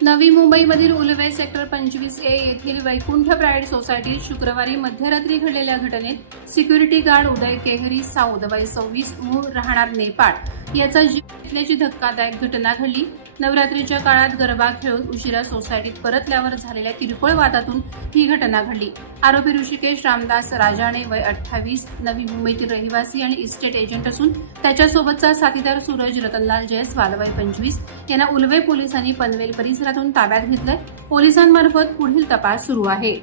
नवी मुंबईमधील Ulwe sector 25A येथील वैकुंठ प्राईड सोसायटीत शुक्रवारी मध्यरात्री घडलेल्या घटनेत सिक्युरिटी गार्ड उदय केहरी साऊद वय 26 मूळ राहणार नेपाळ याचा जीव घेतल्याची धक्कादायक घटना घडली। नवरात्रीच्या काळात गरबा खेळून उशिरा सोसायटीत परतल्यावर झालेल्या किरकोळ वादातून ही घटना घडली। आरोपी ऋषिकेश रामदास राजाणे वय 28 नवी मुंबईतील रहिवासी आणि इस्टेट एजंट असून त्याच्यासोबतचा साथीदार सूरज रतनलाल जयस्वाल वय 25 यांना उलवे पोलिसांनी पनवेल परिसरातून ताब्यात घेतले। पोलिसांमार्फत पुढील तपास सुरू आहे।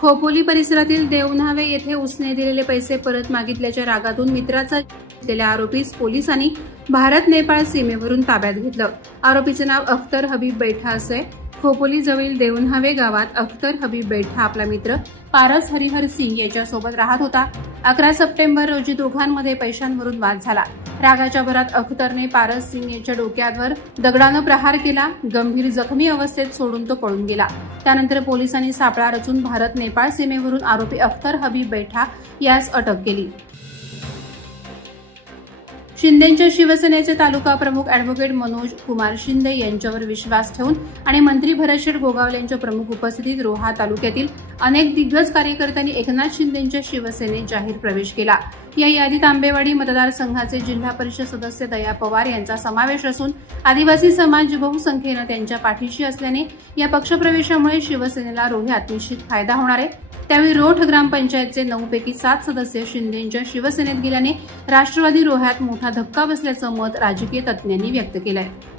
खोपोली परिसरातील देवन्हावे येथे उसने दिलेले पैसे परत मागितल्याच्या रागातून मित्राचा घेतलेल्या आरोपीस पोलिसांनी भारत नेपाळ सीमेवरून ताब्यात घेतलं। आरोपीचे नाव अख्तर हबीब बैठा असे। खोपोली जवळील देवन्हावे गावात अख्तर हबीब बैठा आपला मित्र पारस हरिहर सिंग याच्यासोबत राहत होता। 11 सप्टेंबर रोजी दोघांमध्ये पैशांवरून वाद झाला। रागाच्या भरात अख्तरने पारस सिंग याच्या डोक्यावर दगडानं प्रहार केला। गंभीर जखमी अवस्थेत सोडून तो पळून गेला। त्यानंतर पोलिसांनी सापळा रचून भारत नेपाळ सीमेवरून आरोपी अख्तर हबीब बैठा यास अटक केली। शिंदेच्या शिवसेनेचे तालुका प्रमुख अॅडव्होकेट मनोज कुमार शिंदे यांच्यावर विश्वास ठेवून आणि मंत्री भरतशेठ गोगावले यांच्या प्रमुख उपस्थितीत रोहा तालुक्यातील अनेक दिग्गज कार्यकर्त्यांनी एकनाथ शिंदेच्या शिवसेनेत जाहीर प्रवेश केला। या यादीत आंबेवाडी मतदारसंघाचे जिल्हा परिषद सदस्य दया पवार यांचा समावेश असून आदिवासी समाज बहुसंख्येनं त्यांच्या पाठीशी असल्याने या पक्षप्रवेशामुळे शिवसेनेला रोह्यात निश्चित फायदा होणार आहे। त्यावेळी रोठ ग्रामपंचायतचे 9 पैकी 7 सदस्य शिंदेच्या शिवसेनेत गेल्याने राष्ट्रवादी रोह्यात मोठा धक्का बसल्याचं मत राजकीय तज्ज्ञांनी व्यक्त केलं आहे।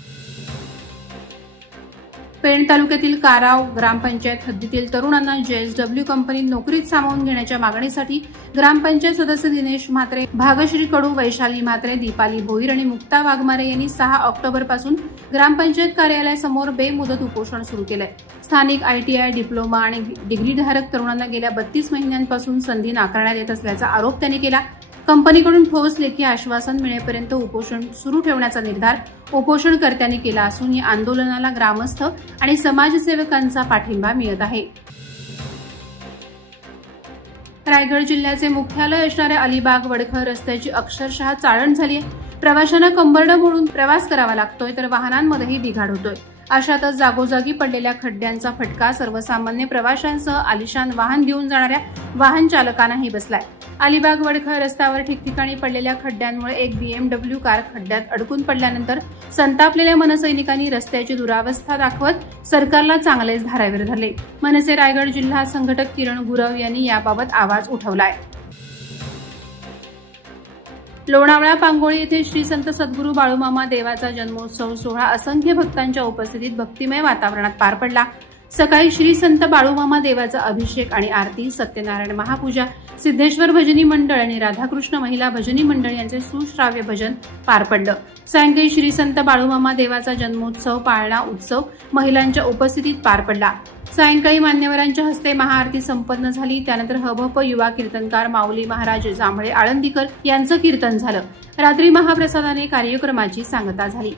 पेण तालुक्यातील काराव ग्रामपंचायत हद्दीतील तरुणांना JSW कंपनीत नोकरीत सामावून घेण्याच्या मागणीसाठी ग्रामपंचायत सदस्य दिनेश म्हात्रे, भागश्री कडू, वैशाली म्हात्रे, दीपाली भोईर आणि मुक्ता वाघमारे यांनी 6 ऑक्टोबरपासून ग्रामपंचायत कार्यालयासमोर बेमुदत उपोषण सुरू केलंय। स्थानिक ITI डिप्लोमा आणि डिग्रीधारक तरुणांना गेल्या 32 महिन्यांपासून संधी नाकारण्यात येत असल्याचा आरोप त्यांनी केला। कंपनीकडून ठोस लेखी आश्वासन मिळेपर्यंत उपोषण सुरू ठेवण्याचा निर्धार उपोषणकर्त्यांनी केला असून या आंदोलनाला ग्रामस्थ आणि समाजसेवकांचा पाठिंबा मिळत आहे। रायगड जिल्ह्याचे मुख्यालय असणाऱ्या अलिबाग वडखळ रस्त्याची अक्षरशः चाळण झाली आहे। प्रवाशांना कंबरडं मोडून प्रवास करावा लागतोय तर वाहनांमध्येही बिघाड होतोय। अशातच जागोजागी पडलेल्या खड्ड्यांचा फटका सर्वसामान्य प्रवाशांसह आलिशान वाहन घेऊन जाणाऱ्या वाहन चालकांनाही बसलाय। अलिबाग वडखळ रस्त्यावर ठिकठिकाणी पडलेल्या खड्ड्यांमुळे एक BMW कार खड्ड्यात अडकून पडल्यानंतर संतापलेल्या मनसैनिकांनी रस्त्याची दुरावस्था दाखवत सरकारला चांगलेच धारावीर धरले। मनसे रायगड जिल्हा संघटक किरण गुरव यांनी याबाबत आवाज उठवलाय। लोणावळा पांगोळी येथे श्री संत सद्गुरू बाळूमामा देवाचा जन्मोत्सव सोहळा असंख्य भक्तांच्या उपस्थितीत भक्तिमय वातावरणात पार पडला। सकाळी श्री संत बाळूमामा देवाचा अभिषेक आणि आरती, सत्यनारायण महापूजा, सिद्धेश्वर भजनी मंडळ आणि राधाकृष्ण महिला भजनी मंडळ यांचे सुश्राव्य भजन पार पडलं। सायंकाळी श्री संत बाळूमामा देवाचा जन्मोत्सव पाळणा उत्सव महिलांच्या उपस्थितीत पार पडला। सायंकाळी मान्यवरांच्या हस्ते महाआरती संपन्न झाली। त्यानंतर हभप युवा कीर्तनकार माऊली महाराज जांभळे आळंदीकर यांचं कीर्तन झालं। रात्री महाप्रसादाने कार्यक्रमाची सांगता झाली।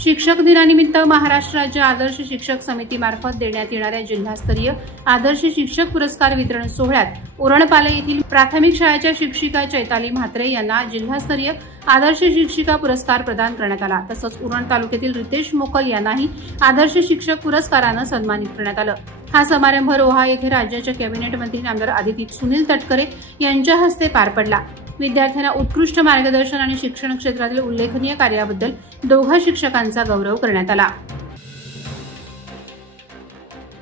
शिक्षक दिनानिमित्त महाराष्ट्र राज्य आदर्श शिक्षक समितीमार्फत देण्यात येणाऱ्या जिल्हास्तरीय आदर्श शिक्षक पुरस्कार वितरण सोहळ्यात उरणपाले येथील प्राथमिक शाळेच्या शिक्षिका चैताली म्हात्रे यांना जिल्हास्तरीय आदर्श शिक्षिका पुरस्कार प्रदान करण्यात आला। तसंच उरण तालुक्यातील रितेश मोकल यांनाही आदर्श शिक्षक पुरस्कारानं सन्मानित करण्यात आलं। हा समारंभ रोहा येथे राज्याच्या कॅबिनेट मंत्री आमदार आदिती सुनील तटकरे यांच्या हस्ते पार पडला। विद्यार्थ्यांना उत्कृष्ट मार्गदर्शन आणि शिक्षण क्षेत्रातील उल्लेखनीय कार्याबद्दल दोघा शिक्षकांचा गौरव करण्यात आला।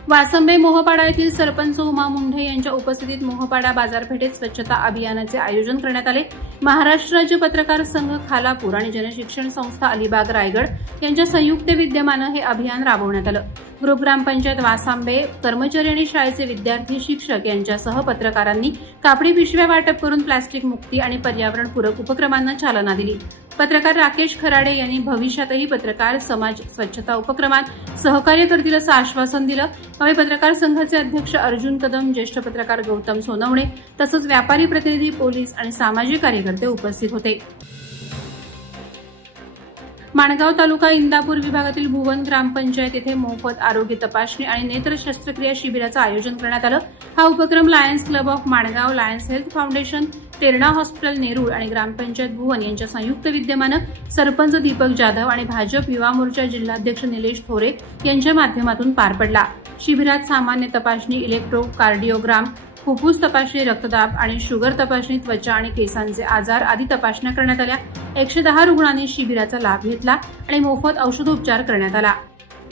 वासंबे मोहपाडा येथील सरपंच उमा मुंढे यांच्या उपस्थितीत मोहपाडा बाजारपेठेत स्वच्छता अभियानाचे आयोजन करण्यात आले। महाराष्ट्र राज्य पत्रकार संघ खालापूर आणि जनशिक्षण संस्था अलिबाग रायगड यांच्या संयुक्त विद्यमानं हे अभियान राबवण्यात आलं। ग्रुप ग्रामपंचायत वासांबे, कर्मचारी आणि शाळेचे विद्यार्थी, शिक्षक यांच्यासह पत्रकारांनी कापडी पिशव्या वाटप करून प्लास्टिक मुक्ती आणि पर्यावरणपूरक उपक्रमांना चालना दिली। पत्रकार राकेश खराडे यांनी भविष्यातही पत्रकार समाज स्वच्छता उपक्रमात सहकार्य करतील असं आश्वासन दिलं। यावेळी पत्रकार संघाचे अध्यक्ष अर्जुन कदम, ज्येष्ठ पत्रकार गौतम सोनवणे तसंच व्यापारी प्रतिनिधी, पोलीस आणि सामाजिक कार्यकर्ते उपस्थित होते। माणगाव तालुका इंदापूर विभागातील भुवन ग्रामपंचायत येथे मोफत आरोग्य तपासणी आणि नेत्र शस्त्रक्रिया शिबिराचं आयोजन करण्यात आलं। हा उपक्रम Lions Club of Mangaon, Lions health foundation, Terna hospital Nerul आणि ग्रामपंचायत भुवन यांच्या संयुक्त विद्यमानं सरपंच दीपक जाधव आणि भाजप युवा मोर्चा जिल्हाध्यक्ष निलेश थोरे यांच्या माध्यमातून पार पडला। शिबिरात सामान्य तपासणी, इलेक्ट्रोकार्डिओग्राम, फुफ्फुस तपासणी, रक्तदाब आणि शुगर तपासणी, त्वचा आणि केसांचे आजार आदी तपासण्या करण्यात आल्या। 110 रुग्णांनी शिबिराचा लाभ घेतला आणि मोफत औषधोपचार करण्यात आला।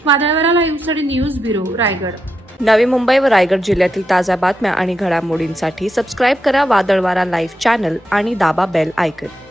वादळवारा लाईव्हसाठी न्यूज ब्युरो, रायगड। नवी मुंबई व रायगड जिल्ह्यातील ताज्या बातम्या आणि घडामोडींसाठी सबस्क्राईब करा वादळवारा लाईव्ह चॅनल आणि दाबा बेल आयकॉन।